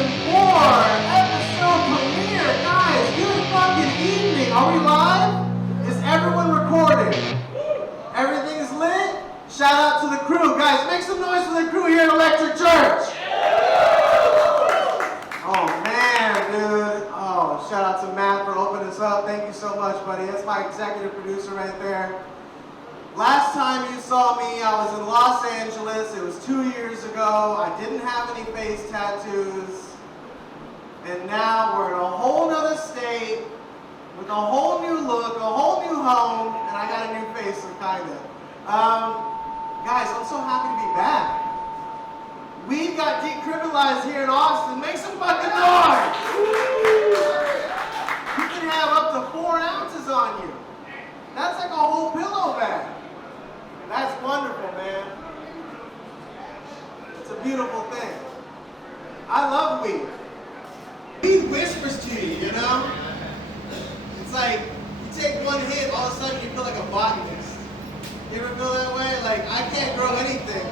Season 4, episode premiere. Guys, good fucking evening. Are we live? Is everyone recording? Everything is lit? Shout out to the crew. Guys, make some noise for the crew here at Electric Church. Oh, man, dude. Oh, shout out to Matt for opening us up. Thank you so much, buddy. That's my executive producer right there. Last time you saw me, I was in Los Angeles. It was 2 years ago. I didn't have any face tattoos. And now we're in a whole nother state with a whole new look, a whole new home, and I got a new face, so kind of. Guys, I'm so happy to be back. Weed got decriminalized here in Austin. Make some fucking noise! You can have up to 4 ounces on you. That's like a whole pillow bag. That's wonderful, man. It's a beautiful thing. I love weed. Weed whispers to you, you know? It's like, you take one hit, all of a sudden you feel like a botanist. You ever feel that way? Like, I can't grow anything.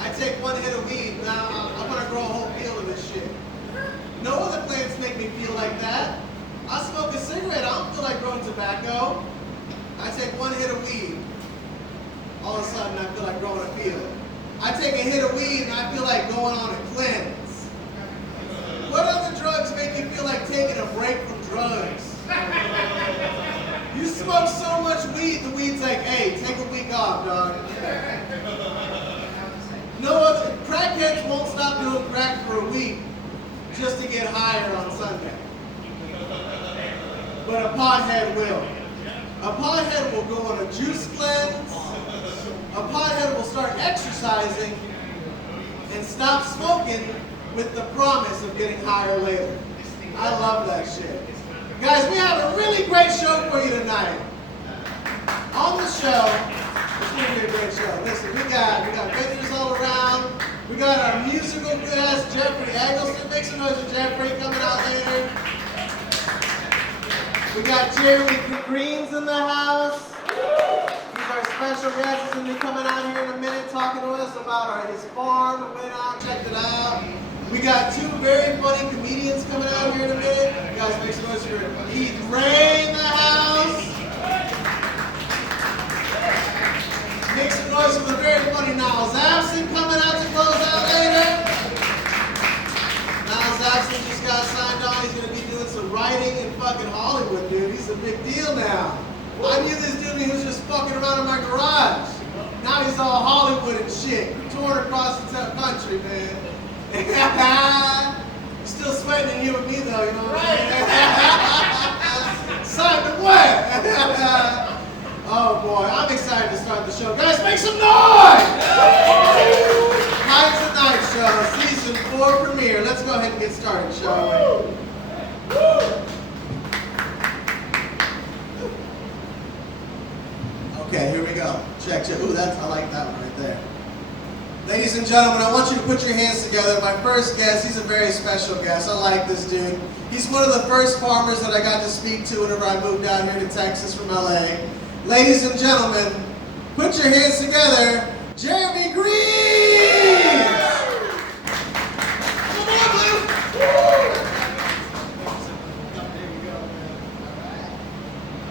I take one hit of weed, now I'm gonna grow a whole field of this shit. No other plants make me feel like that. I smoke a cigarette, I don't feel like growing tobacco. I take one hit of weed, all of a sudden I feel like growing a field. I take a hit of weed and I feel like going on a cleanse. What other drugs make you feel like taking a break from drugs? You smoke so much weed, the weed's like, hey, take a week off, dog. No other, crackheads won't stop doing crack for a week just to get higher on Sunday. But a pothead will. A pothead will go on a juice cleanse. A pothead will start exercising and stop smoking with the promise of getting higher later. I love that shit. Guys, we have a really great show for you tonight. On the show, it's going to be a great show. Listen, we got vendors all around. We got our musical good-ass Jeffrey Eggleston. Make some noise for Jeffrey coming out later. We got Jeremy Green's in the house. He's our special guest. He's going to be coming out here in a minute talking to us about his farm. We went out, checked it out. We got 2 very funny comedians coming out here in a minute. You guys make some noise for Heath Ray in the house. Make some noise for the very funny Niles Abson coming out to close out later. Niles Abson just got signed on. He's going to be doing some writing in fucking Hollywood, dude. He's a big deal now. I knew this dude and he was just fucking around in my garage. Now he's all Hollywood and shit. Touring across the country, man. You're still sweating in here with me though, you know what I mean? Simon Webb! Oh boy, I'm excited to start the show. Guys, make some noise! Tonight's the Night Show, Season 4 premiere. Let's go ahead and get started, shall we? Okay, here we go. Check. Ooh, I like that one right there. Ladies and gentlemen, I want you to put your hands together. My first guest, he's a very special guest. I like this dude. He's one of the first farmers that I got to speak to whenever I moved down here to Texas from LA. Ladies and gentlemen, put your hands together, Jeremy Green! Come on, Blue!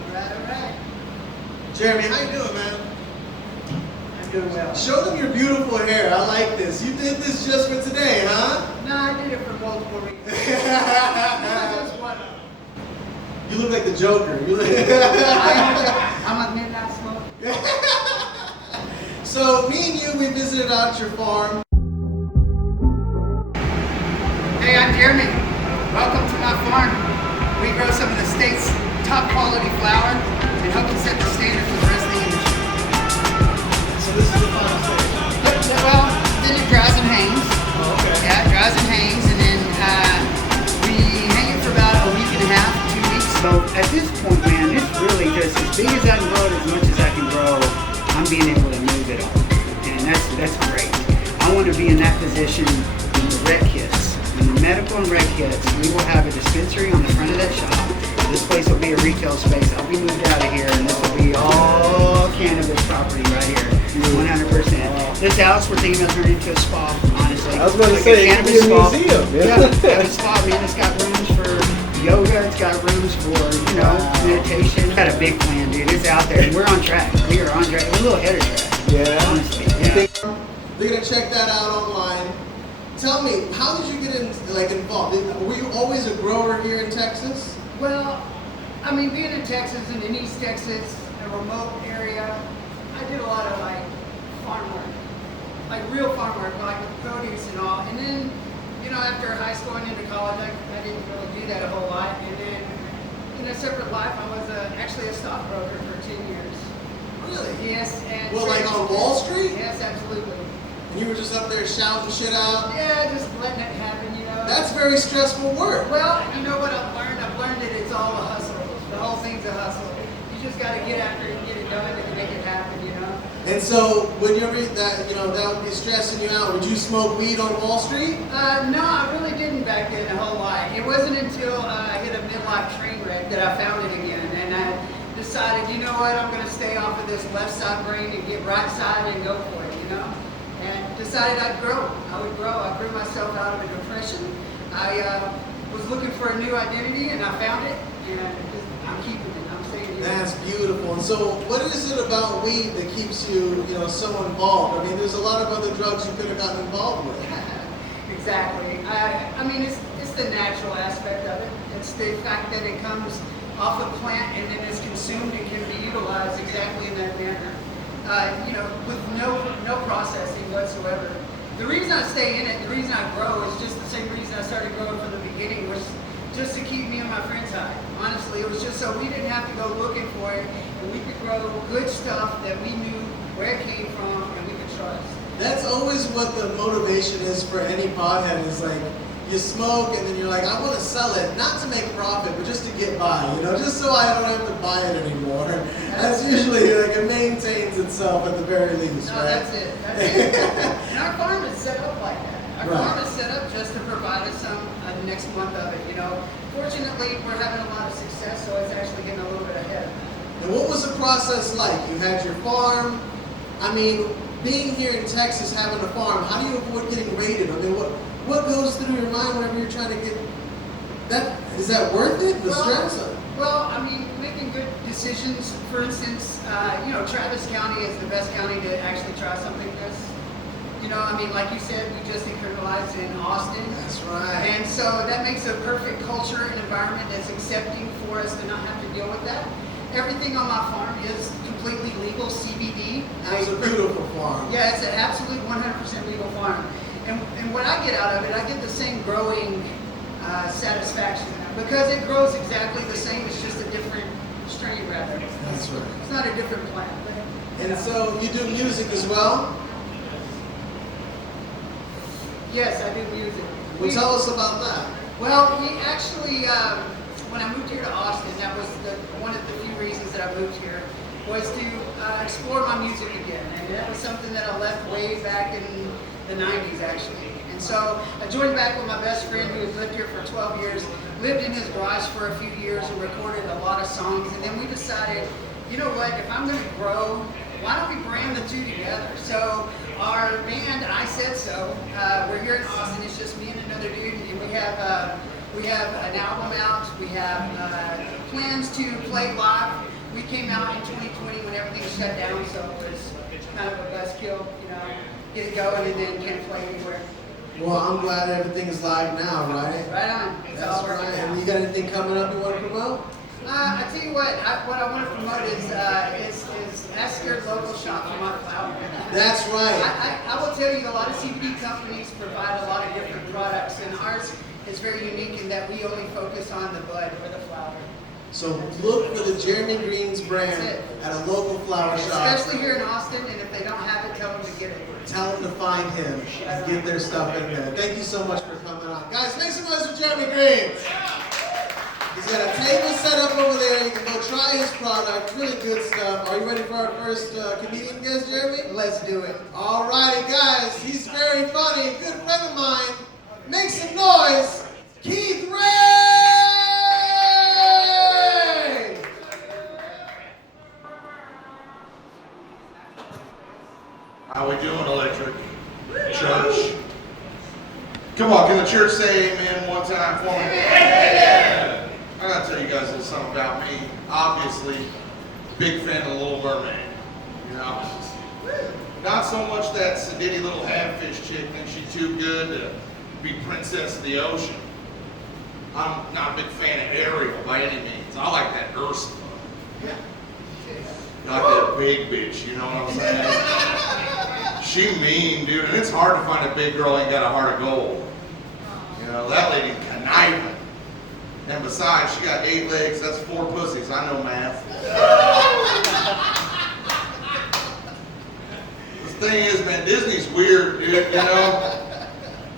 All right. Jeremy, how you doing, man? I'm doing well. Show them your beautiful hair. I like this. You did this just for today, huh? No, I did it for multiple reasons. You look like the Joker. You look I'm a midnight smoker. So, me and you, we visited out your farm. Hey, I'm Jeremy. Welcome to my farm. We grow some of the state's top quality flower and help to set the standard for the rest of the industry. So this is the final stage. Well, then it dries and hangs. Oh, okay. Yeah, it dries and hangs, and then we hang it for about a week and a half, 2 weeks. So at this point, man, it's really just as big as I can grow it, as much as I can grow, I'm being able to move it on. And that's great. I want to be in that position when the rec hits. When the medical and rec hits, we will have a dispensary on the front of that shop. This place will be a retail space. I'll be moved out of here, and this will be all cannabis property right here. 100%. This house we're thinking about turning into a spa, honestly. I was going to Like say, a it could be a cannabis spa. museum. Yeah, have a spa, man. It's got rooms for yoga. It's got rooms for, meditation. It's got a big plan, dude. It's out there. And we're on track. We are on track. We're a little ahead of track. Yeah. Honestly. You Yeah. They're gonna check that out online. Tell me, how did you get involved? Were you always a grower here in Texas? Well, I mean, being in Texas and in East Texas, a remote area, I did a lot of farm work, like real farm work, like produce and all. And then, after high school and into college, I didn't really do that a whole lot. And then, in a separate life, I was actually a stockbroker for 10 years. Really? Yes, and Well, like on Wall Street? Yes, absolutely. And you were just up there shouting shit out? Yeah, just letting it happen, That's very stressful work. Well, you know what I've learned? I've learned that it's all a hustle. The whole thing's a hustle. You just got to get after it and get it done and make it happen, And so, when you read that, that would be stressing you out. Would you smoke weed on Wall Street? No, I really didn't back then a whole lot. It wasn't until I hit a midlife train wreck that I found it again. And I decided, you know what, I'm going to stay off of this left side brain and get right side and go for it, And decided I'd grow. I would grow. I grew myself out of a depression. I was looking for a new identity and I found it. And I'm keeping it. I'm staying here. That's beautiful. And so, what is it about weed that keeps you, so involved? I mean, there's a lot of other drugs you could have gotten involved with. Exactly. I mean, it's the natural aspect of it. It's the fact that it comes off a plant and then is consumed and can be utilized exactly in that manner. With no processing whatsoever. The reason I stay in it, the reason I grow is just the same reason I started growing from the beginning, was just to keep me and my friends high. Honestly, it was just so we didn't have to go looking for it, and we could grow good stuff that we knew where it came from and we could trust. That's always what the motivation is for any pothead. Is like, you smoke and then you're like, I want to sell it, not to make profit, but just to get by, just so I don't have to buy it anymore. That's usually like it maintains itself at the very least, No, right? that's it. That's it. And our farm is set up like that. Our Right. farm is set up just to provide us some next month of it. Fortunately, we're having a lot of success, so it's actually getting a little bit ahead. And what was the process like? You had your farm. I mean, being here in Texas, having a farm, how do you avoid getting raided? I mean, what goes through your mind whenever you're trying to get that? Is that worth it? The stress? Well, I mean, making good decisions. For instance, Travis County is the best county to actually try something like this. I mean, like you said, we just decriminalized in Austin. That's right. And so that makes a perfect culture and environment that's accepting for us to not have to deal with that. Everything on my farm is completely legal, CBD. It's a beautiful farm. Yeah, it's an absolute 100% legal farm. And what I get out of it, I get the same growing satisfaction. Because it grows exactly the same, it's just a different strain rather. That's right. It's not a different plant. And so you do music as well? Yes, I do music. Well, tell us about that. Well, we actually, when I moved here to Austin, that was one of the few reasons that I moved here, was to explore my music again. And that was something that I left way back in the 90s, actually. And so I joined back with my best friend who has lived here for 12 years, lived in his garage for a few years and recorded a lot of songs. And then we decided, you know what, if I'm going to grow, why don't we brand the two together? So our band, I Said So, we're here in Austin. It's just me and another dude, and we have an album out. We have plans to play live. We came out in 2020 when everything shut down, so it was kind of a buzzkill, get it going and then can't play anywhere. Well, I'm glad everything is live now, right? Right on. It's That's all working right. out. And you got anything coming up you want to promote? I tell you what I want to promote is ask your local shop for my flower. That's right. I will tell you, a lot of CBD companies provide a lot of different products, and ours is very unique in that we only focus on the bud or the flower. So look for the Jeremy Greens brand at a local flower shop. Especially here in Austin, and if they don't have it, tell them to get it. Tell them to find him and get their stuff in there. Thank you so much for coming on. Guys, make some noise for Jeremy Greens. He's got a table set up over there. You can go try his product. Really good stuff. Are you ready for our first comedian guest, Jeremy? Let's do it. All righty, guys. He's very funny. A good friend of mine. Make some noise. Keith Ray! say amen one time for me? Amen. I gotta tell you guys a little something about me. Obviously, big fan of The Little Mermaid. You know, not so much that sedity little half-fish chick thinks she's too good to be princess of the ocean. I'm not a big fan of Ariel by any means. I like that Ursula. I like that big bitch, you know what I'm saying? She mean, dude, and it's hard to find a big girl that ain't got a heart of gold. You know, that lady conniving. And besides, she got 8 legs, that's 4 pussies. I know math. The thing is, man, Disney's weird, dude, you know?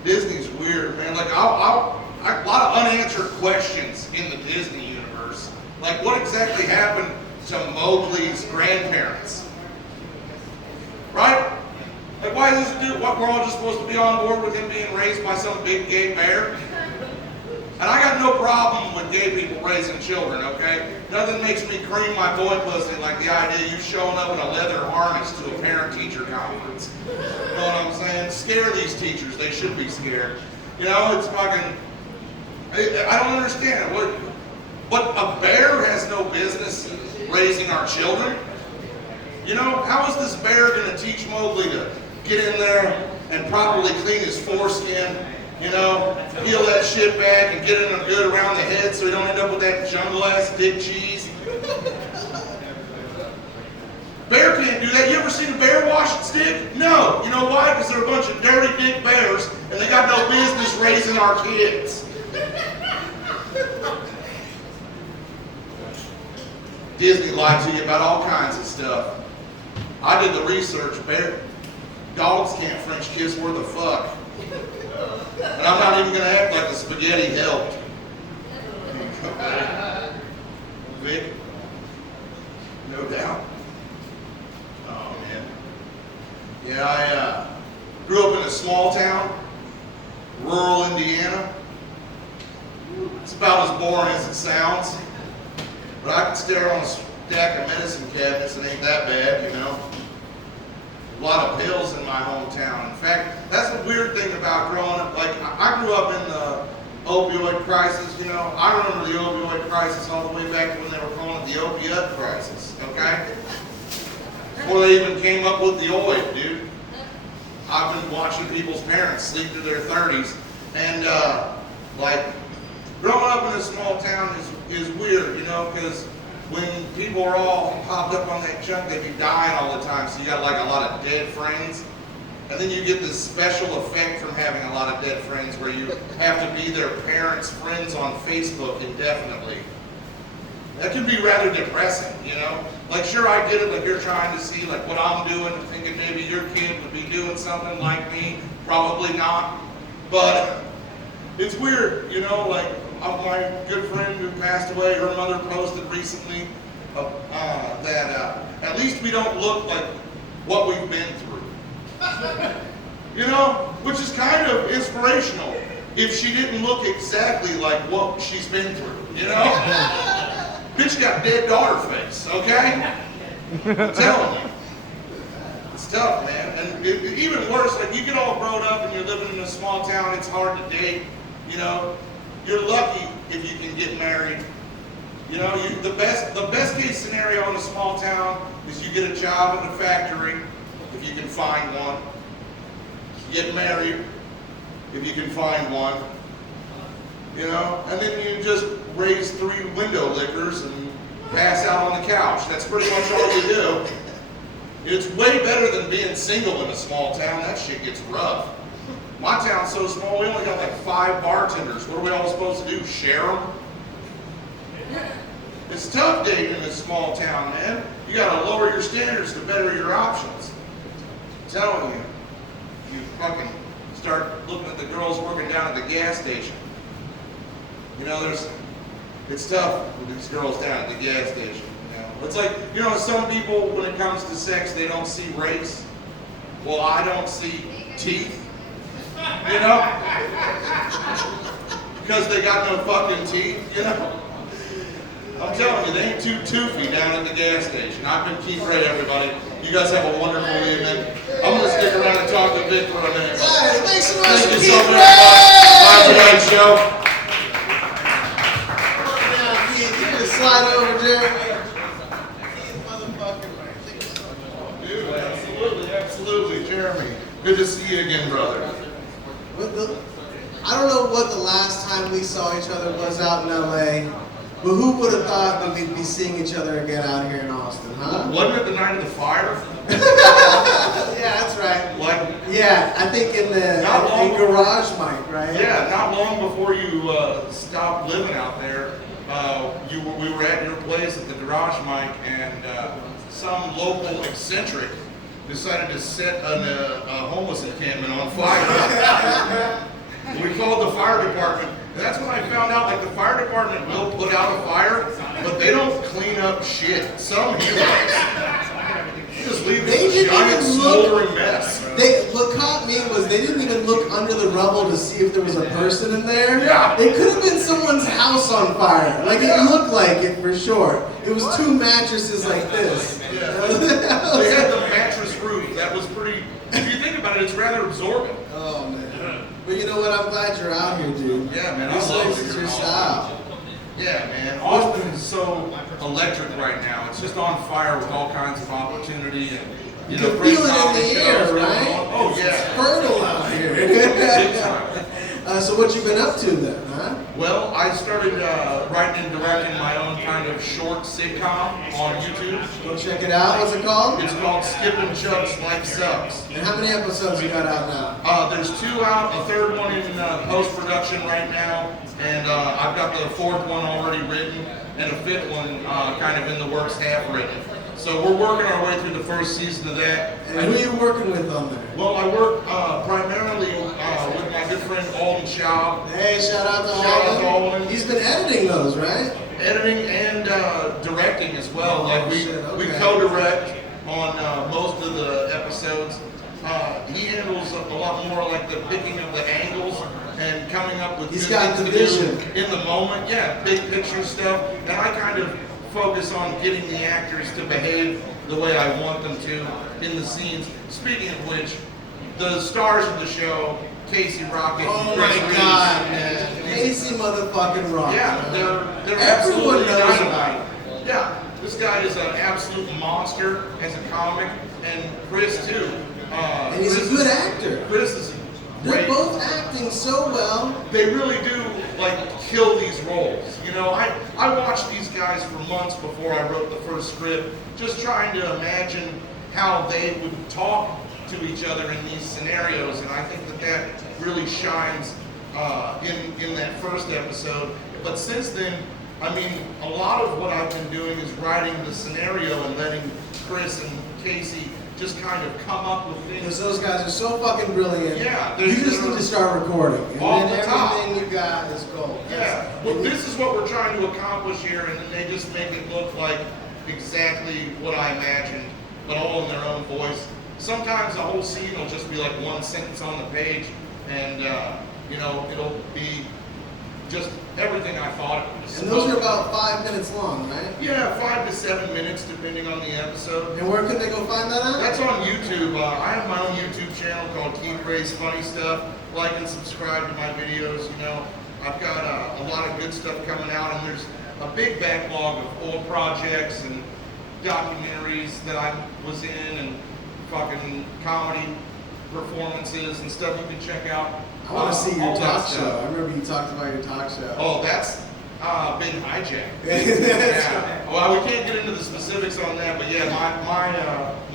Disney's weird, man. Like, a lot of unanswered questions in the Disney universe. Like, what exactly happened to Mowgli's grandparents? Right? Like, why is this dude, what, we're all just supposed to be on board with him being raised by some big gay bear? And I got no problem with gay people raising children, okay? Nothing makes me cream my boy pussy like the idea of you showing up in a leather harness to a parent-teacher conference. You know what I'm saying? Scare these teachers. They should be scared. You know, it's fucking... I don't understand. What a bear has no business raising our children? You know, how is this bear going to teach Mowgli to get in there and properly clean his foreskin? You know, peel that shit back and get him good around the head so he don't end up with that jungle-ass dick cheese. Bear can't do that. You ever seen a bear wash its dick? No. You know why? Because they're a bunch of dirty dick bears and they got no business raising our kids. Disney lied to you about all kinds of stuff. I did the research. Dogs can't French kiss worth a fuck. And I'm not even going to act like the spaghetti helped. Vic? No doubt. Oh, man. Yeah, I grew up in a small town, rural Indiana. It's about as boring as it sounds. But I can stare on a stack of medicine cabinets and ain't that bad, you know. A lot of pills in my hometown. In fact, that's the weird thing about growing up. Like, I grew up in the opioid crisis, you know. I remember the opioid crisis all the way back to when they were calling it the opiate crisis, okay? Before they even came up with the oid, dude. I've been watching people's parents sleep through their 30s. And, like, growing up in a small town is weird, you know, because when people are all hopped up on that junk, they'd be dying all the time, so you got like a lot of dead friends. And then you get this special effect from having a lot of dead friends where you have to be their parents' friends on Facebook indefinitely. That can be rather depressing, you know? Like, sure, I get it, like you're trying to see like what I'm doing and thinking maybe your kid would be doing something like me. Probably not. But it's weird, you know, like my good friend who passed away, her mother posted recently that at least we don't look like what we've been through. You know, which is kind of inspirational if she didn't look exactly like what she's been through, you know? Bitch got dead daughter face, okay? I'm telling you. It's tough, man. And even worse, like you get all grown up and you're living in a small town, it's hard to date, you know? You're lucky if you can get married. You know, the best case scenario in a small town is you get a job in a factory, if you can find one. You get married, if you can find one. You know, and then you just raise 3 window lickers and pass out on the couch. That's pretty much all you do. It's way better than being single in a small town. That shit gets rough. My town's so small, we only got like 5 bartenders. What are we all supposed to do, share them? It's tough dating in a small town, man. You gotta lower your standards to better your options. I'm telling you, you fucking start looking at the girls working down at the gas station. You know, it's tough with these girls down at the gas station. You know? It's like, you know, some people, when it comes to sex, they don't see race. Well, I don't see teeth. You know? Because they got no fucking teeth, you know? I'm telling you, they ain't too toothy down at the gas station. I've been Keith Ray, everybody. You guys have a wonderful evening. I'm going to stick around and talk to Vic for a minute. Guys, make some noise Thank for you so Keith very Ray! much. Bye tonight's show. Now, Keith, you can slide over, Jeremy. Keith motherfucking Ray. Thank you so much. Dude, absolutely, absolutely. Jeremy, good to see you again, brother. I don't know what the last time we saw each other was out in LA, but who would have thought that we'd be seeing each other again out here in Austin, huh? Wasn't it the night of the fire? Yeah, that's right. Like, Yeah, I think in the Not long in Garage Mike, right? yeah, not long before you stopped living out there, we were at your place at the Garage Mike, and some local eccentric decided to set a homeless encampment on fire. We called the fire department, and that's when I found out, like, the fire department will put out a fire, but they don't clean up shit. Some heroes just leave They this didn't giant even look- smoldering mess. What caught me was they didn't even look under the rubble to see if there was a person in there. Yeah. It could have been someone's house on fire. Like, Yeah. it looked like it for sure. It was two mattresses like this. Yeah. They had the mattress roof. That was pretty, if you think about it, it's rather absorbent. Oh, man. But you know what? I'm glad you're out here, dude. Yeah, man, I This love is that you're your in style. Yeah, man. Austin is so electric right now. It's just on fire with all kinds of opportunity and You can great feel it in comedy the shows air, going right? on. Oh, It's yeah. fertile out here. Big time. So what you been up to then, huh? Well, I started writing and directing my own kind of short sitcom on YouTube. Go check it out. What's it called? It's called Skip and Chuck's Life Sucks. And how many episodes you got out now? There's 2 out, a third one in post-production right now, and I've got the 4th one already written, and a 5th one kind of in the works, half written. So we're working our way through the first season of that. And who are you working with on there? Well, I work primarily with my good friend Alden Schaub, Hey, shout out to Shout out to Alden. Alden. He's been editing those, right? editing and directing as well. Oh, Like we shit, okay. co-direct on most of the episodes. He handles a lot more like the picking of the angles and coming up with He's good got things the to vision. do in the moment. Yeah, big picture stuff. And I kind of focus on getting the actors to behave the way I want them to in the scenes. Speaking of which, the stars of the show, Casey Rocket, Oh and Chris my Reeves, God, man. Casey motherfucking Rock. yeah, man. they're Everyone absolutely knows dynamite. Yeah, this guy is an absolute monster as a comic, and Chris too. And he's a good actor. Chris is They're great. both acting so well. They really do like kill these roles. You know, I watched these guys for months before I wrote the first script, just trying to imagine how they would talk to each other in these scenarios, and I think that really shines in that first episode. But since then, I mean, a lot of what I've been doing is writing the scenario and letting Chris and Casey just kind of come up with things. Because those guys are so fucking brilliant. Yeah, You just need to start recording. And Off then the top. everything you got is gold. Yeah, well, this is what we're trying to accomplish here, and then they just make it look like exactly what I imagined, but all in their own voice. Sometimes the whole scene will just be like one sentence on the page, and you know, it'll be just everything I thought it was. And those are about 5 minutes long, right? Yeah, 5 to 7 minutes depending on the episode. And where can they go find that out? That's on YouTube. I have my own YouTube channel called Keith Ray's Funny Stuff. Like and subscribe to my videos. You know, I've got a lot of good stuff coming out, and there's a big backlog of old projects and documentaries that I was in, and fucking comedy performances and stuff you can check out. I want to see your all that talk stuff. show. I remember you talked about your talk show. Oh, that's been hijacked. That's Yeah. Well, we can't get into the specifics on that, but yeah,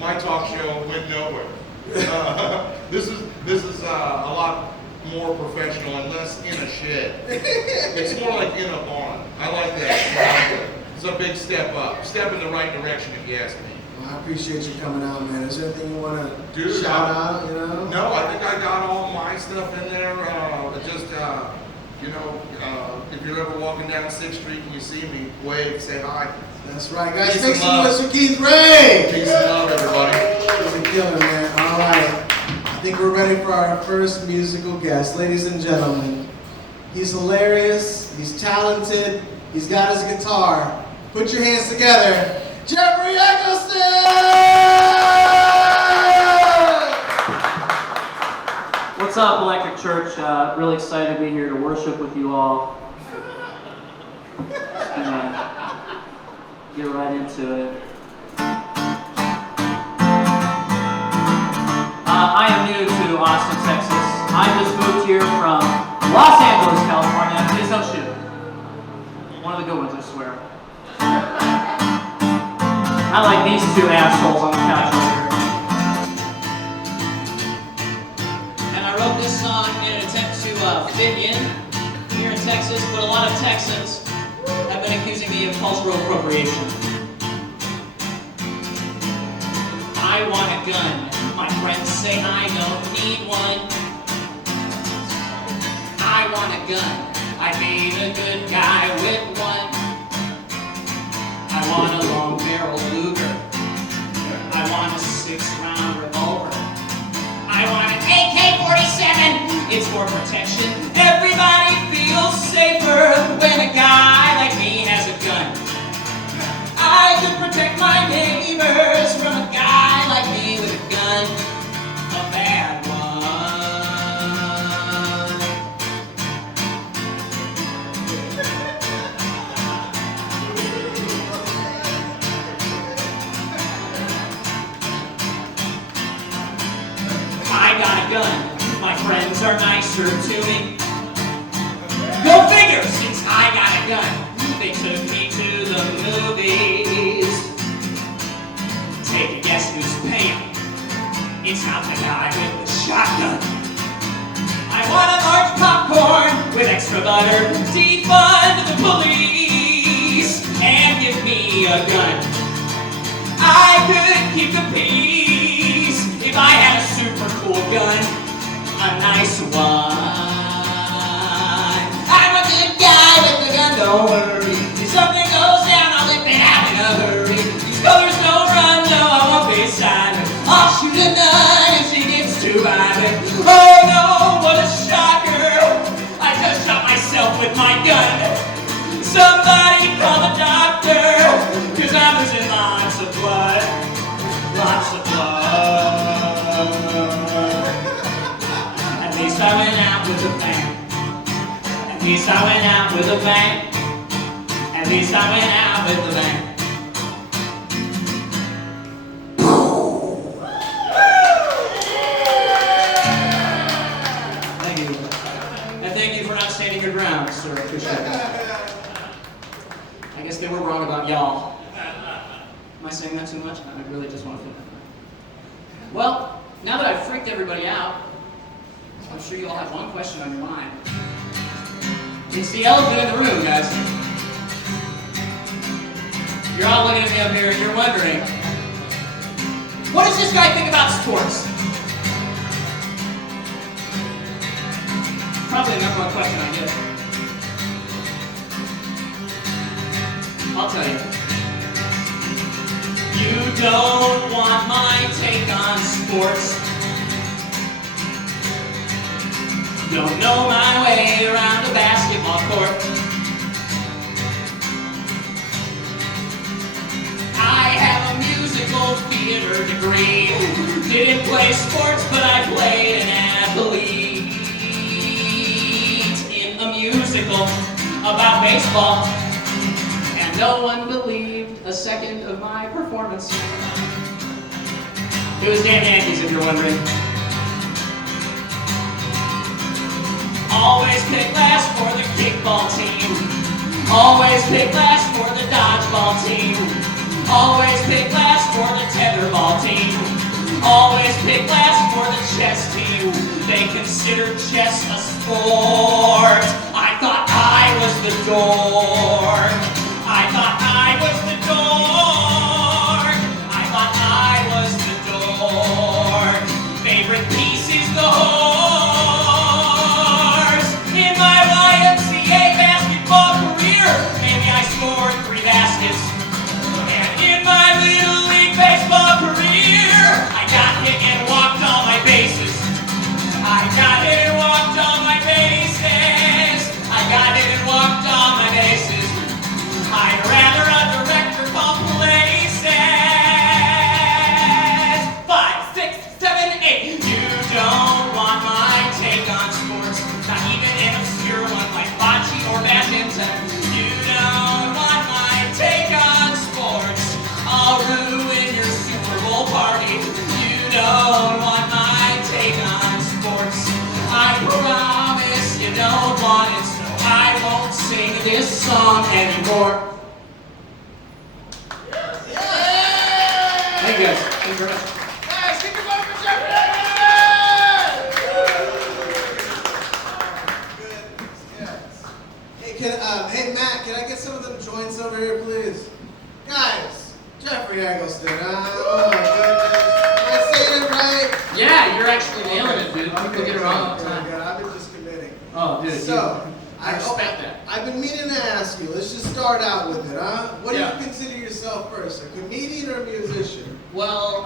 my talk show went nowhere. This is a lot more professional and less in a shed. It's more like in a barn. I like that. It's a big step up, step in the right direction, if you ask me. Well, I appreciate you coming out, man. Is there anything you want to Dude, shout out, you know? No, I think I got all my stuff in there. You know, if you're ever walking down 6th Street and you see me, wave, say hi. That's right, guys. Peace Make and some love. noise for Keith Ray. Peace and love, everybody. He's a killer, man. All right. I think we're ready for our first musical guest. Ladies and gentlemen, he's hilarious. He's talented. He's got his guitar. Put your hands together. Jeffrey Eccleston! What's up, Electric Church? Really excited to be here to worship with you all. And get right into it. I am new to Austin, Texas. I just moved here from Los Angeles, California. Please don't shoot. One of the good ones, I swear. I like these two assholes on the couch over here. And I wrote this song in an attempt to fit in here in Texas, but a lot of Texans have been accusing me of cultural appropriation. I want a gun. My friends say I don't need one. I want a gun. I'd be the good guy with one. I want a long barrel Luger. I want a 6-round revolver. I want an AK-47. It's for protection. Everybody feels safer when a guy like me has a gun. I could protect my neighbors from a guy like me with a gun. A bad one. I got a gun. My friends are nicer to me. Go figure, since I got a gun. They took me to the movies. Take a guess who's paying. It's not the guy with the shotgun. I want a large popcorn with extra butter. Defund the police and give me a gun. I could keep the peace if I had a super cool gun. A nice one. I'm a good guy with the gun, don't worry. If something goes down, I'll lift it out in a hurry. These colors don't run, no, I won't be silent. I'll shoot a nun if she gets too violent. Oh no, what a shocker. I just shot myself with my gun. Somebody call the doctor, 'cause I'm losing lots of blood. Lots of blood. At least I went out with a bang. At least I went out with a bang. At least I went out with a bang. Thank you. And thank you for not standing your ground, sir. I appreciate that. I guess they were wrong about y'all. Am I saying that too much? I really just want to feel that. Well, now that I've freaked everybody out, I'm sure you all have one question on your mind. It's the elephant in the room, guys. You're all looking at me up here and you're wondering, what does this guy think about sports? Probably the number one question I get. I'll tell you. You don't want my take on sports. Don't know my way around a basketball court. I have a musical theater degree. Didn't play sports, but I played an athlete in a musical about baseball. And no one believed a second of my performance. It was Dan Yankees, if you're wondering. Always pick last for the kickball team. Always pick last for the dodgeball team. Always pick last for the tetherball team. Always pick last for the chess team. They consider chess a sport. I thought I was the dork. I thought I was the dork. I thought I was the dork. Favorite piece is the horse. In my YMCA basketball career, maybe I scored 3 baskets. And in my Little League baseball career, I got hit and walked all my bases. I got hit and walked all my bases. I got hit and walked all my bases. I'd rather sing this song anymore. Thank you guys. Thank you very much. Guys, kick your butt for Jeffrey! Yes. Hey Matt, can I get some of them joints over here, please? Guys, Jeffrey Eggleston. Oh my goodness. Am I saying it right? Yeah, you're actually nailing it, dude. People get it wrong all the Good, time. good. I've been just committing. Oh, dude. So, I respect that. I've been meaning to ask you. Let's just start out with it, huh? What do Yeah. you consider yourself first, a comedian or a musician? Well,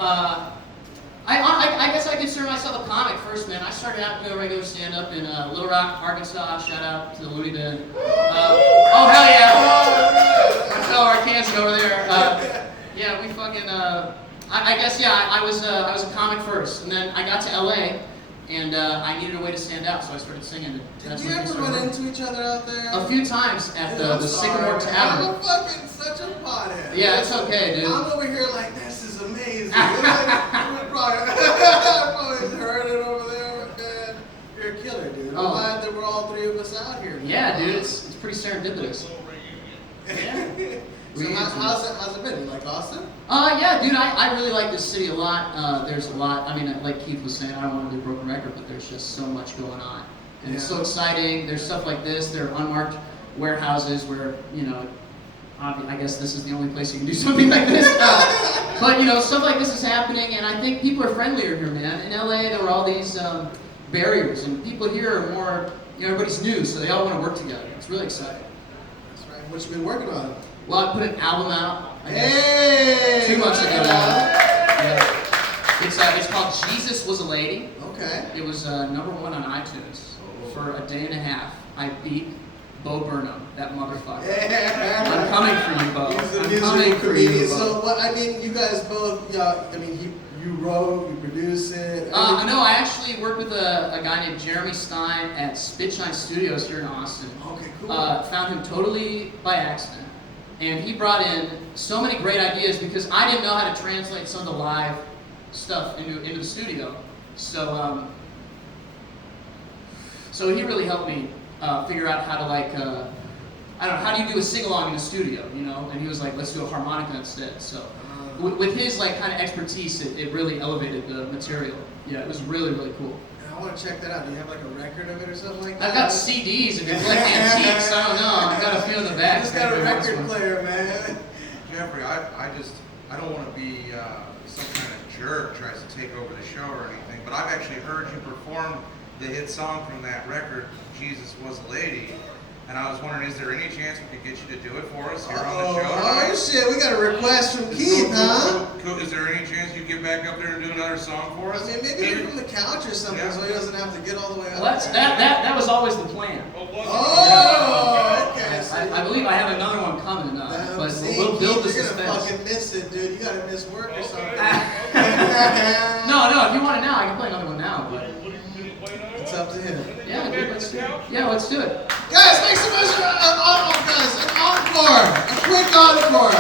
I guess I consider myself a comic first, man. I started out doing regular stand-up in Little Rock, Arkansas. Shout out to the Looney Bin. Oh, hell yeah. My fellow Arkansans over there. Yeah, we fucking, I guess, yeah, I was a comic first. And then I got to LA, and I needed a way to stand out, so I started singing. Did you ever run into each other out there? A few times at Dude, I'm the sorry, Sycamore man. Tavern. I'm fucking such a pothead. Yeah, it's okay, dude. I'm over here like, this is amazing. I probably heard it over there, but man, you're a killer, dude. I'm Oh. glad that we're all three of us out here. Yeah, dude, it's pretty serendipitous. Yeah. So how's it been? You like Austin? Yeah, dude, I really like this city a lot. There's a lot, I mean, like Keith was saying, I don't want to do a broken record, but there's just so much going on. And it's Yeah. so exciting. There's stuff like this. There are unmarked warehouses where, you know, I guess this is the only place you can do something like this. But, you know, stuff like this is happening, and I think people are friendlier here, man. In LA, there were all these barriers, and people here are more, you know, everybody's new, so they all want to work together. It's really exciting. That's right. What you been working on? Well, I put an album out. I guess, Hey! 2 months ago look now. at Yeah. It's called Jesus Was a Lady. that. Okay. It was #1 on iTunes for a day and a half. I beat Bo Burnham, that motherfucker. Yeah. I'm coming for you, Bo. He's a I'm musical coming for you, comedian. Bo. So what? I mean, you guys both. I mean, you wrote, you produced it. No, I actually worked with a guy named Jeremy Stein at Spitshine Studios here in Austin. Okay, cool. Found him totally by accident. And he brought in so many great ideas because I didn't know how to translate some of the live stuff into the studio. So, so he really helped me figure out how to I don't know, how do you do a sing-along in the studio, you know? And he was like, let's do a harmonica instead. So with his kind of expertise, it really elevated the material. Yeah, it was really, really cool. I want to check that out. Do you have like a record of it or something like that? I've got CDs if you collect antiques. I don't know. I've got a few in the back. I just got a record player, man. Jeffrey, I don't want to be some kind of jerk tries to take over the show or anything, but I've actually heard you perform the hit song from that record, Jesus Was a Lady, and I was wondering, is there any chance we could get you to do it for us here on the show? Oh shit, we got a request from Keith, huh? Is there any chance you get back up there and do another song for us? I mean, maybe from the couch or something, Yeah. so he doesn't have to get all the way up. Well, that was always the plan. Oh, okay. So I believe I have another one coming, but see, we'll build the Keith, you're gonna suspense. fucking miss it, dude. You gotta miss work or something. No, if you want it now, I can play another one now. But It's up to him. yeah, dude, let's do it. Yeah, let's do it. Guys, make some noise for an encore. A quick encore.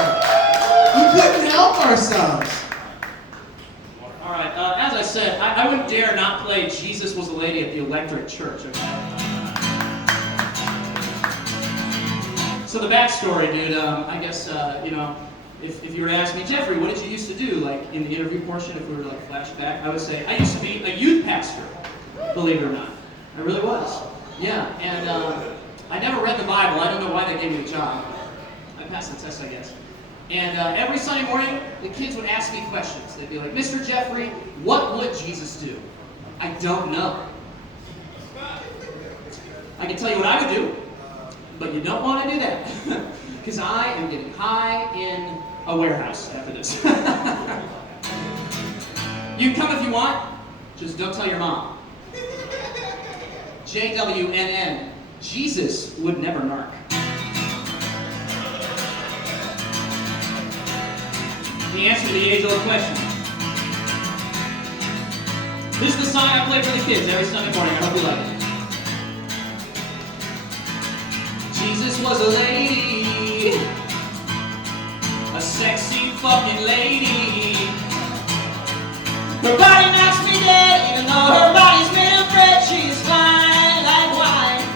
We couldn't help ourselves. All right. As I said, I wouldn't dare not play Jesus Was a Lady at the Electric Church. Okay? So the backstory, dude. I guess you know, if you were to ask me, Jeffrey, what did you used to do? Like in the interview portion, if we were to like flashback, I would say I used to be a youth pastor. Believe it or not, I really was. Yeah, and I never read the Bible. I don't know why they gave me the job. I passed the test, I guess. And every Sunday morning, the kids would ask me questions. They'd be like, Mr. Jeffrey, what would Jesus do? I don't know. I can tell you what I would do, but you don't want to do that. Because I am getting high in a warehouse after this. You can come if you want, just don't tell your mom. JWNN, Jesus would never narc. The answer to the age-old question. This is the song I play for the kids every Sunday morning. I hope you like it. Jesus was a lady, a sexy fucking lady. Her body knocks me dead, even though her body's made of bread. She's fine like wine.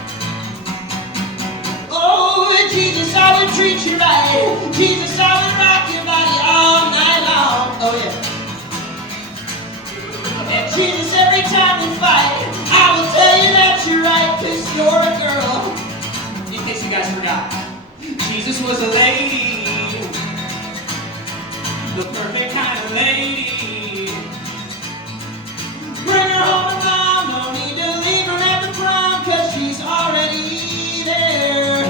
Oh, treat you right. Jesus, I will rock your body all night long. Oh yeah. And Jesus, every time we fight, I will tell you that you're right, 'cause you're a girl. In case you guys forgot, Jesus was a lady, the perfect kind of lady. Bring her home to mom, no need to leave her at the prom, 'cause she's already there.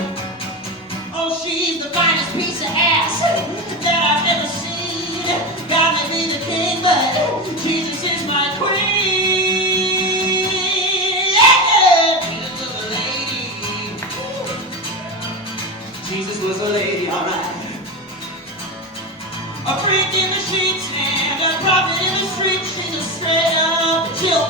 Oh, she's the finest piece of ass that I've ever seen. God may be the king, but Jesus is my queen. Yeah, Jesus was a lady. Jesus was a lady, alright. A freak in the sheets and a prophet in the streets. She's a straight up chill.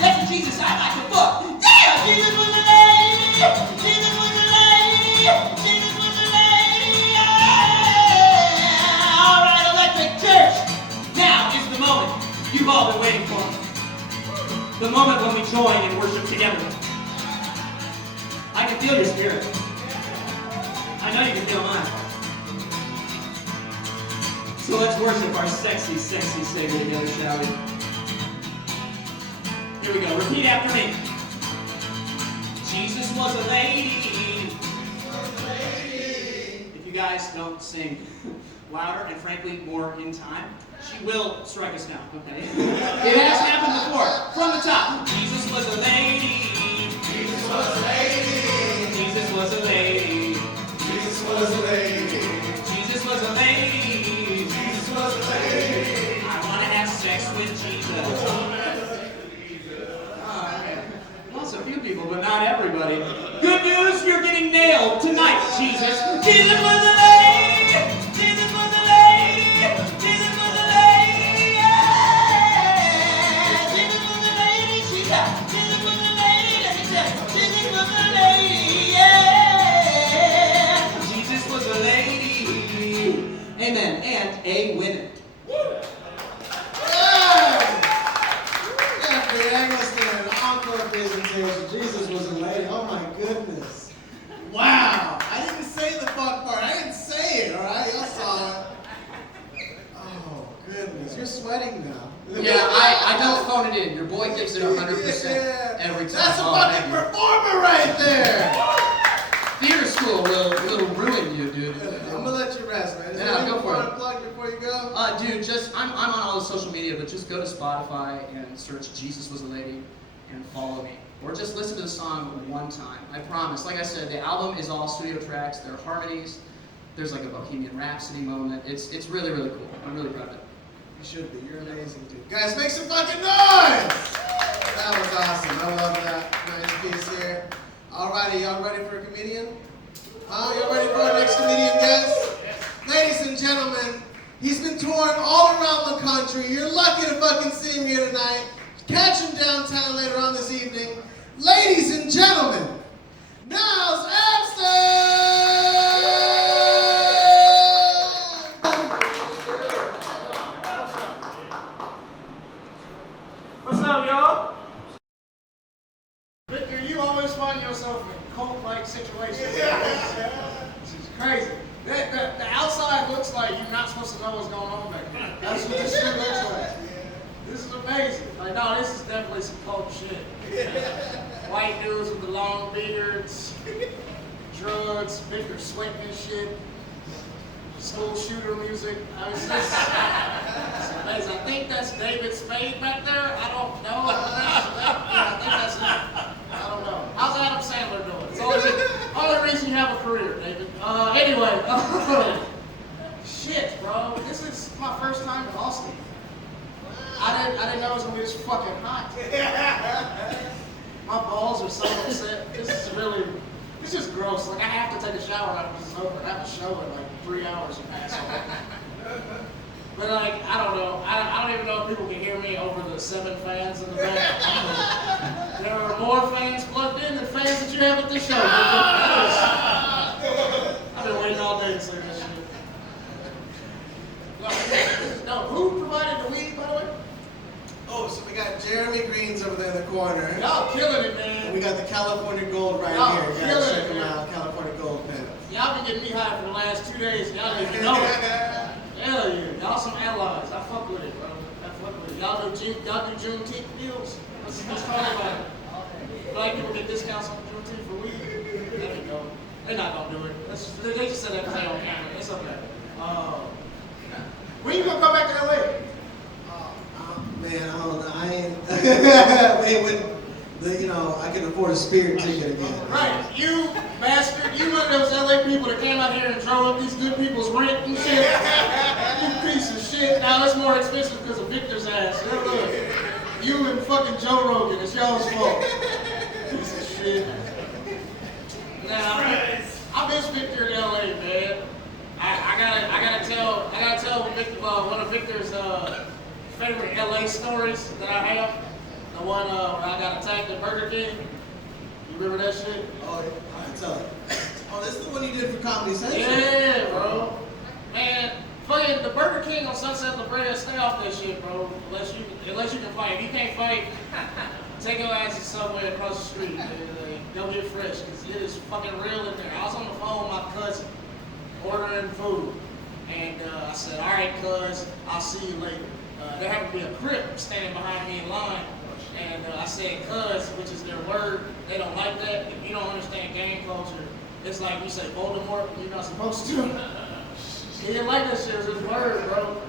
That's Jesus I like to fuck. Yeah, Jesus was a lady. Jesus was a lady. Jesus was a lady. Yeah. All right, Electric Church. Now is the moment you've all been waiting for. The moment when we join and worship together. I can feel your spirit. I know you can feel mine. So let's worship our sexy, sexy Savior together, shall we? Here we go. Repeat after me. Jesus was a lady. If you guys don't sing louder and frankly more in time, she will strike us down, okay? It has happened before. From the top. Jesus was a lady. Jesus was a lady. Jesus was a lady. Jesus was a lady. Jesus was a lady. Jesus was a lady. I want to have sex with Jesus. Lots of few people, but not everybody. Good news, you're getting nailed tonight, Jesus. Jesus was a lady. Jesus was a lady. Jesus was a lady. Yeah. Jesus was a lady. Jesus was a lady. Let me tell you. Jesus was a lady. Yeah. Jesus was a lady. Amen. And a winner. After Eggleston, an encore presentation, Jesus was a lady. Oh my goodness. Wow. I didn't say the fuck part. I didn't say it, alright? Y'all saw it. Oh goodness. You're sweating now. Yeah, I don't phone it in. Your boy gives it 100% every time. That's a Oh, fucking thank you. performer right there. Theater school will ruin you, dude. I'm gonna let you rest, man. Is Yeah, there anything go you for want it. to plug before you go? Dude, just I'm on all the social media, but just go to Spotify and search Jesus Was a Lady and follow me. Or just listen to the song one time. I promise. Like I said, the album is all studio tracks. They're harmonies. There's like a Bohemian Rhapsody moment. It's really, really cool. I'm really proud of it. You should be. You're amazing, dude. Guys, make some fucking noise! That was awesome. I love that. Nice piece here. Alrighty, y'all ready for a comedian? Y'all ready for our next comedian guest? Ladies and gentlemen, he's been touring all around the country. You're lucky to fucking see him here tonight. Catch him downtown later on this evening. Ladies and gentlemen, Niles Abston! What's up, y'all? Victor, you always find yourself in cult-like situations. This is crazy. The outside looks like you're not supposed to know what's going on back there. That's what this shit looks like. This is amazing. Like, no, this is definitely some cult shit. White dudes with the long beards, drugs, Victor sweating and shit, school shooter music. I mean, it's amazing. I think that's David Spade back there. I don't know. I think that's him. I don't know. How's Adam Sandler doing? It's only reason you have a career, David. Anyway, shit, bro. This is my first time in Austin. I didn't know it was gonna be this fucking hot. My balls are so upset. This is gross. Like, I have to take a shower after this is over. I have a show in like 3 hours, you asshole. But like, I don't know. I don't even know if people can hear me over the 7 fans in the back. There are more fans plugged in than fans that you have at this show. I've been waiting all day to say this shit. No, who provided the weed, by the way? Oh, so we got Jeremy Greens over there in the corner. Y'all killing it, And man. we got the California Gold right Y'all here. You killing gotta it, check them man. out. California Gold pen. y'all been getting me high for the last 2 days. Y'all didn't even know it. Hell yeah, y'all some allies. I fuck with it, bro. I fuck with it. Y'all do Juneteenth deals? Let's talk about it. Black people get discounts on Juneteenth for weed. There you go. They're not gonna do it. They just said that because they on camera. It's okay. When you gonna come back to LA? Man, I don't know. I ain't when I can afford a Spirit ticket again. Right, you bastard. You one of those LA people that came out here and drove up these good people's rent and shit. You piece of shit. Now it's more expensive because of Victor's ass. Hey, look, you and fucking Joe Rogan. It's y'all's fault. Piece of shit. Now, I miss Victor in LA, man. I gotta tell Victor one of Victor's favorite LA stories that I have. The one where I got attacked at Burger King. You remember that shit? Oh, I tell it. Oh, this is the one you did for Comedy Central. Yeah, bro. Man, fucking the Burger King on Sunset La Brea, stay off that shit, bro. Unless you can fight. If you can't fight, take your ass to Subway across the street. Go get fresh, because it is fucking real in there. I was on the phone with my cousin, ordering food. And I said, all right, cuz, I'll see you later. There happened to be a Crip standing behind me in line. And I said, cuz, which is their word. They don't like that. If you don't understand gang culture, it's like you say Voldemort, you're not supposed to. He didn't like that shit. It was his word, bro.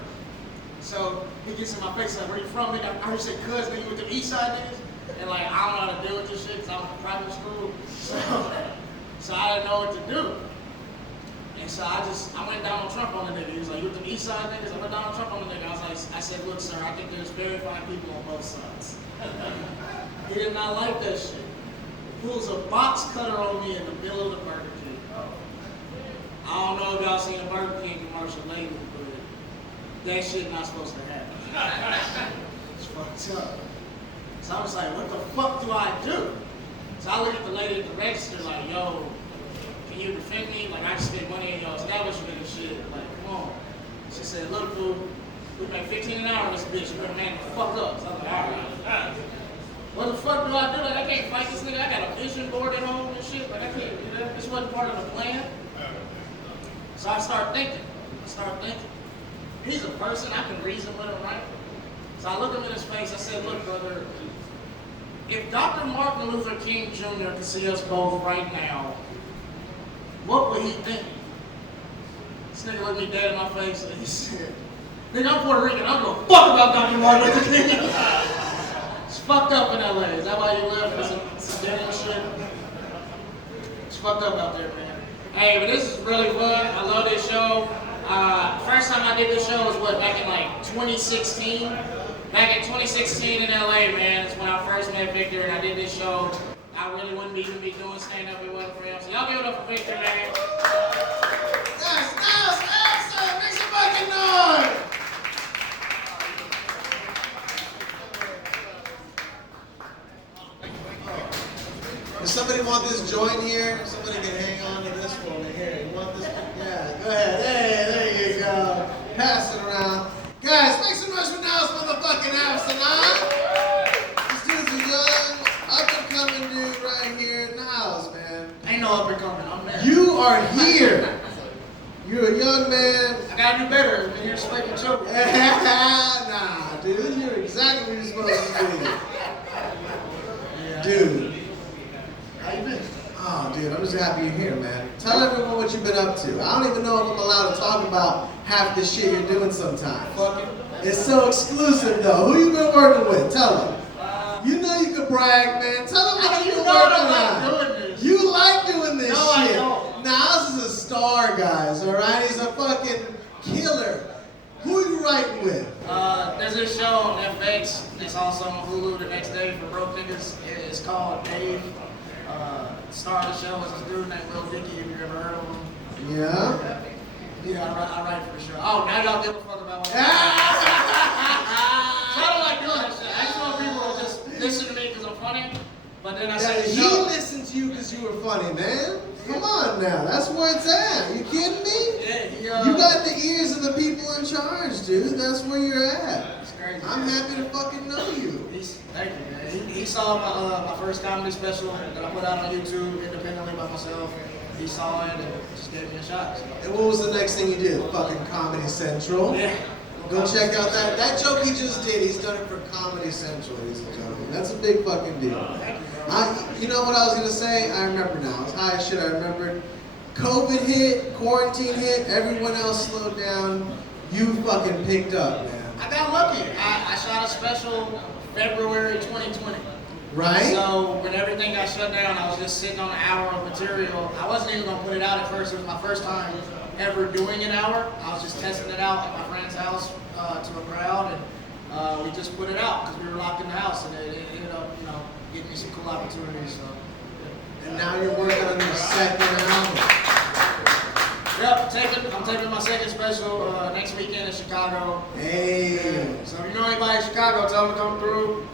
So he gets in my face like, where you from? Nigga, I heard you say, cuz, nigga, you with the east side niggas? And like, I don't know how to deal with this shit because I went to private school. So I didn't know what to do. And so I went Donald Trump on the nigga. He was like, you with the east side niggas? I went Donald Trump on the nigga. I said, look, sir, I think there's very fine people on both sides. He did not like that shit. Pulls a box cutter on me in the middle of the Burger King. I don't know if y'all seen a Burger King commercial lately, but that shit not supposed to happen. It's fucked up. So I was like, what the fuck do I do? So I look at the lady at the register like, yo, can you defend me? Like, I just spent money in your establishment and shit. Like, come on. She said, look, fool, we make $15 an hour on this bitch. You better man the fuck up. So I was like, all right. What the fuck do I do? Like, I can't fight this nigga. I got a vision board at home and shit. Like, I can't, this wasn't part of the plan. So I start thinking. He's a person. I can reason with him, right? So I look him in his face. I said, look, brother, if Dr. Martin Luther King Jr. could see us both right now, what would he think? This nigga looked me dead in my face and he said, nigga, I'm Puerto Rican. I don't give a fuck about Dr. Martin Luther King. It's fucked up in LA. Is that why you live? It's some damn shit. It's fucked up out there, man. Hey, but this is really fun. I love this show. First time I did this show was back in like 2016. Back in 2016 in LA, man, it's when I first met Victor and I did this show. I really wouldn't even be doing stand-up if it wasn't for him. So y'all give it up for Victor, man. That's awesome! Make some fucking noise! Does somebody want this joint here? Somebody can hang on to this one here. You want this? Yeah, go ahead. Hey, there you go. Pass it around. Guys, make some noise for Dallas motherfucking Absalom. This dude's a young, up-and-coming dude right here in the house, man. Ain't no up and coming. I'm mad. You are here. You're a young man. I gotta do better than here smoking choke. Nah, dude, you're exactly what you're supposed to be. Yeah. Dude. How you been? Oh, dude, I'm just happy you're here, man. Tell everyone what you've been up to. I don't even know if I'm allowed to talk about half the shit you're doing sometimes. Fucking. It's so exclusive, though. Who you been working with? Tell them. You know you can brag, man. Tell them what You you've been know working I on. like doing this. You like doing this No, I shit. don't. Now, this is a star, guys, all right? He's a fucking killer. Who are you writing with? There's this show on FX. It's also on Hulu the next day for broke niggas. It's called Dave. Star of the show is this dude named Lil Dicky, if you ever heard of him. Yeah? Yeah, I write for the show. Oh, now y'all give a fuck about what So I don't like doing that shit. I just want people to just listen to me because I'm funny. But then I say, He listened to you because you were funny, man. Come on now, that's where it's at. You kidding me? Yeah, You got the ears of the people in charge, dude. That's where you're at. It's crazy. I'm happy to fucking know you. Thank you, man. He saw my first comedy special that I put out on YouTube independently by myself. he saw it and just gave me a shot. So. And what was the next thing you did? Fucking Comedy Central. Yeah. Go check out that joke he just did. He's done it for Comedy Central, ladies and gentlemen. That's a big fucking deal. You know what I was gonna say? I remember now. I was high as shit. I remembered. COVID hit, quarantine hit, everyone else slowed down. You fucking picked up, man. I got lucky. I shot a special February 2020. Right? So when everything got shut down, I was just sitting on an hour of material. I wasn't even gonna put it out at first. It was my first time ever doing an hour. I was just testing it out at my friend's house to a crowd, and we just put it out because we were locked in the house, and it ended up, getting me some cool opportunities. So. And now you're working on your second album. Yep, I'm taping my second special next weekend in Chicago. Hey. So if you know anybody in Chicago, tell them to come through.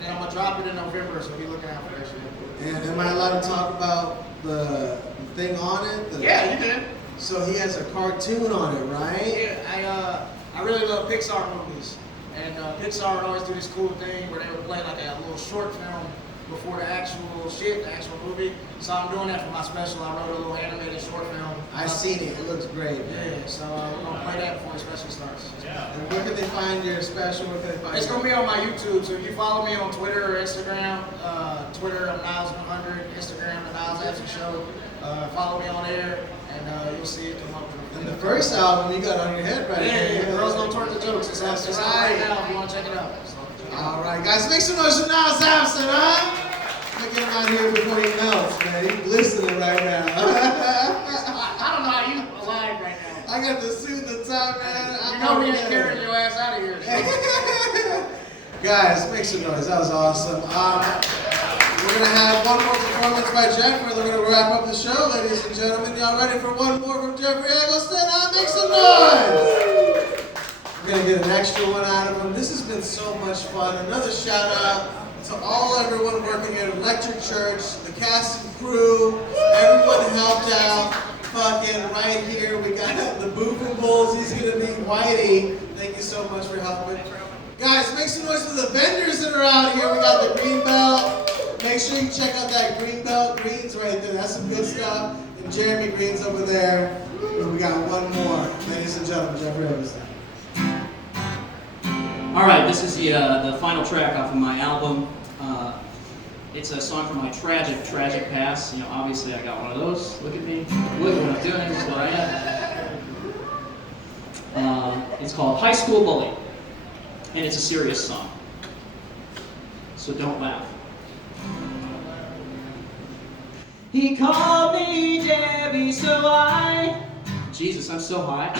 And I'm gonna drop it in November, so be looking out for that shit. And am I allowed to talk about the thing on it? Yeah, you can. So he has a cartoon on it, right? Yeah, I really love Pixar movies, and Pixar would always do this cool thing where they would play like a little short film before the actual movie. So I'm doing that for my special. I wrote a little animated short film. I've seen it. It looks great. Yeah, so we're gonna play that before the special starts. And where can they find your special? Where can they find It's it? gonna be on my YouTube, so if you follow me on Twitter or Instagram, Twitter I'm Niles100, Instagram the Niles Absent Show. Follow me on there, and you'll see it come up. And the first album you got on your head right Yeah, here. Girls Don't Twerk the Jokes. It's out That's right right. now if you want to check it out. So. All right, guys, make some noise for Niles Absent, huh? Look at him out here before he melts, man. He's glistening right now. I don't know how you alive right now. I got the suit and the tie, man. You know we ain't carrying your ass out of here. So. Guys, make some noise. That was awesome. We're going to have one more performance by Jeffrey. We're going to wrap up the show, ladies and gentlemen. Y'all ready for one more from Jeffrey Eggleston? Make some noise. We're going to get an extra one out of him. This has been so much fun. Another shout out to everyone working at Electric Church, the cast and crew, everyone helped out. Fucking right here, we got the Boofing Bulls. He's going to be Whitey. Thank you so much for helping. Guys, make some noise for the vendors that are out here. We got the Green Belt. Make sure you check out that Green Belt. Green's right there. That's some good stuff. And Jeremy Green's over there. And we got one more. Ladies and gentlemen, Jeffrey Eggleston. All right, this is the final track off of my album. It's a song from my tragic past. Obviously I got one of those. Look at me. Look at what I'm doing. This is what I am. It's called High School Bully, and it's a serious song. So don't laugh. He called me Debbie, so Jesus, I'm so high.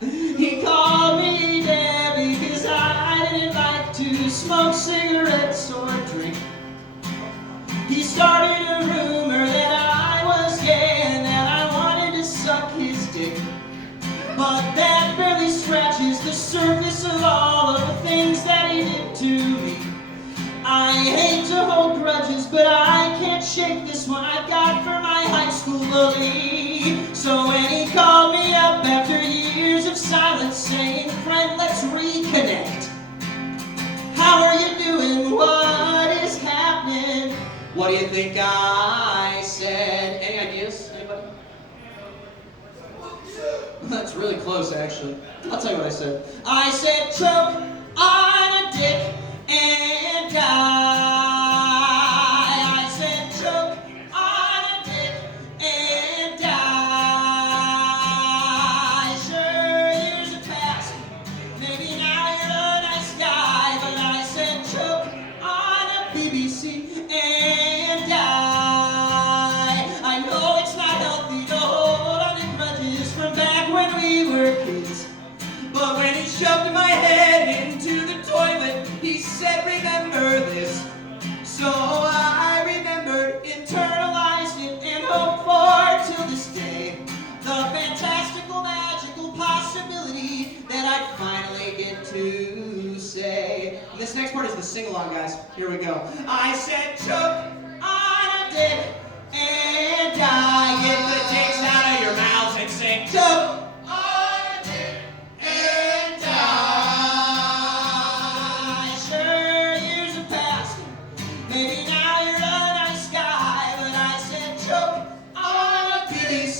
He called me Debbie because I didn't like to smoke cigarettes or drink. He started a rumor that I was gay and that I wanted to suck his dick. But that barely scratches the surface of all of the things that he did to me. I hate to hold grudges, but I can't shake this one I've got for my high school bully. So when he called me up after years of silence saying, friend, let's reconnect. How are you doing? What is happening? What do you think I said? Any ideas? Anybody? That's really close, actually. I'll tell you what I said. I said, choke on a dick and die. I said, choke on a dick and die. Sure, years have passed. Maybe now you're a nice guy, but I said, choke on a BBC and die. I know it's not healthy to hold on to grudges from back when we were kids. But when he shoved my head into the toilet, he said, remember this. So I remembered, internalized it, and hoped for till this day the fantastical, magical possibility that I'd finally get to say. And this next part is the sing-along, guys. Here we go. I said, choke on a dick and die. Get the dicks out of your mouths and sing, choke. Maybe now you're a nice guy, but I said choke feelings